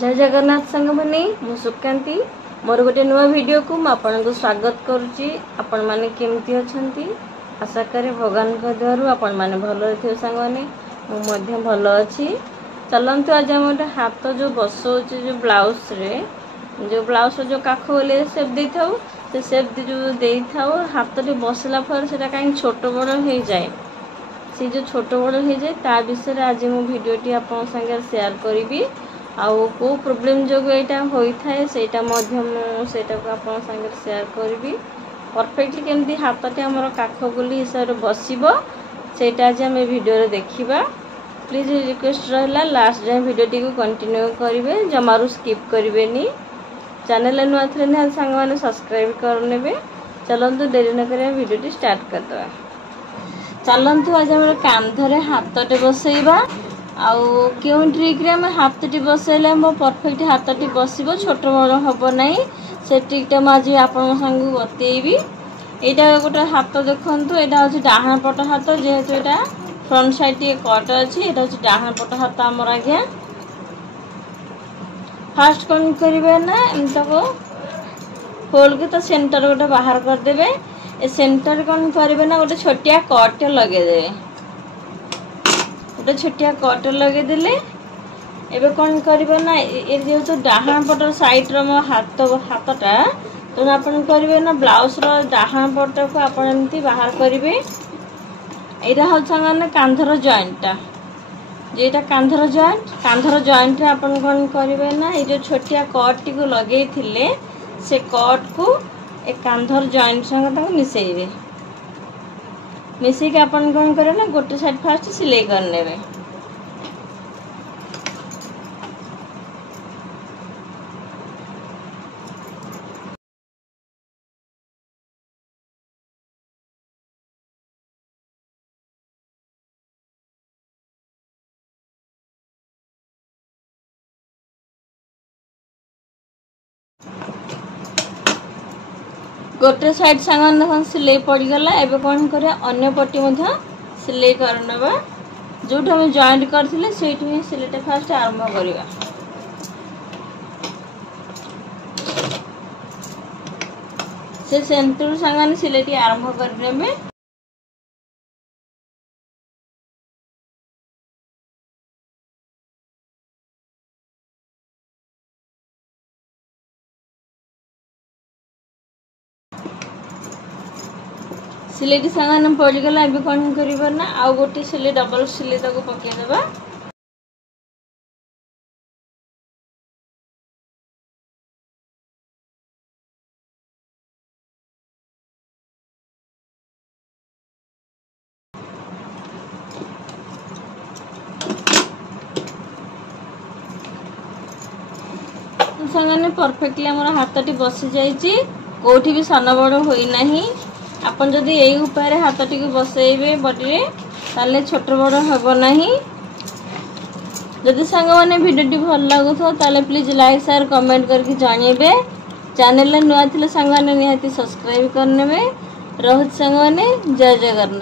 जय जगन्नाथ संग मैंने मु सुकांती मोर गोटे नुआ वीडियो को आपको स्वागत करुच्ची। आपण मैंने केमती अच्छा आशा करे भगवान दयारू आपण मैंने भल रही सांग मैंने भल अच्छी। चलतु आज आम गोटे हाथ जो बसौचे जो ब्लाउज रे जो ब्लाउज जो काख बोले सेप दे था से सेप जो दे था हाथ टे बसला से कहीं छोट बड़ हो जाए से जो छोट बड़ हो जाए ता विषय आज मु वीडियोटी आपन संगे शेयर करी आउ को प्रोब्लेम जो यहाँ होता है सेटा को आपन संगे शेयर करी परफेक्टली केमती हाथटे आमर काख गोली हिसाब से बसबो सेटा आज आम वीडियो देखा। प्लीज रिक्वेस्ट रहा लास्ट जाए वीडियोटी को कंटिन्यू करेंगे जमारू स्किप करेंगे। चैनल नुआ थे ना सांग मैंने सब्सक्राइब करने। चलतु देरी न कर वीडियोटी स्टार्ट करदे। चलतु आज आम कांधरे हाथटे बसैबा आउ क्यों ट्रिक रे मैं हाथटी बसैले मो परफेक्ट हाथटी बसबो छोट बड़ हम ना से ट्रिकटा मुझे आपन संग बतेबी। यहाँ गोटे हाथ देखु यहाँ हूँ डाहाण पट हाथ जेहेतु यहाँ फ्रंट साइड टे कट अच्छी यहाँ हूँ डाहाण पट हाथ आमर आज्ञा। फास्ट कौन करेंगे ना एमती को होल के तो सेंटर गोटे बाहर करदे। ए सेंटर कौन करेंगे ना गोटे छोटिया कट लगेदे गोटे छोटिया कट लगेदेले एबे कौन करेंगे ना ये जो डाहाण पट साइड रो हाथटा तो आपन करेंगे ना ब्लाउज रो डाहाण पट को आप एमती बाहर करेंगे। यहाँ हूँ सांग कांधर जॉइंटा जेटा कांधर जॉइंट आपन कौन करेंगे ना ये जो छोटिया कट टी को लगे थिले से कट को एक कांधर जॉइंट संग मिसेबे। मिसेक आपन कौन करे ना गोटे साइड फास्ट सिलाई करने। गोटे साइड सांग देख सिलाई पड़गला एवं कौन कर अन्य पट्टी सिलाई करनवा जो आम जॉइंट करथिले सेठी ही सिलाईटा फास्ट आरंभ करवा। से सेंटर सांग सिलाईटी आरंभ करने सिलाई सांग पड़गला ए कौन कर ना आउ गोटे सिलाई डबल सिलाई तक पकईदेवा। सांग परफेक्टली आम हाथटी बसी जाइए कौटी भी सान बड़ होना। आपन जदि यही उपाय हाथटी को बसैबे बॉडी ताले छोट बड़ हम ना। जदि सांग मैंने वीडियो भल लगुथ ताले प्लीज लाइक शेयर कमेंट करके जानइबे। चैनल नुआ थे सांग निहाती सब्सक्राइब करने। रोहित सांग मैंने जय जगन्नाथ।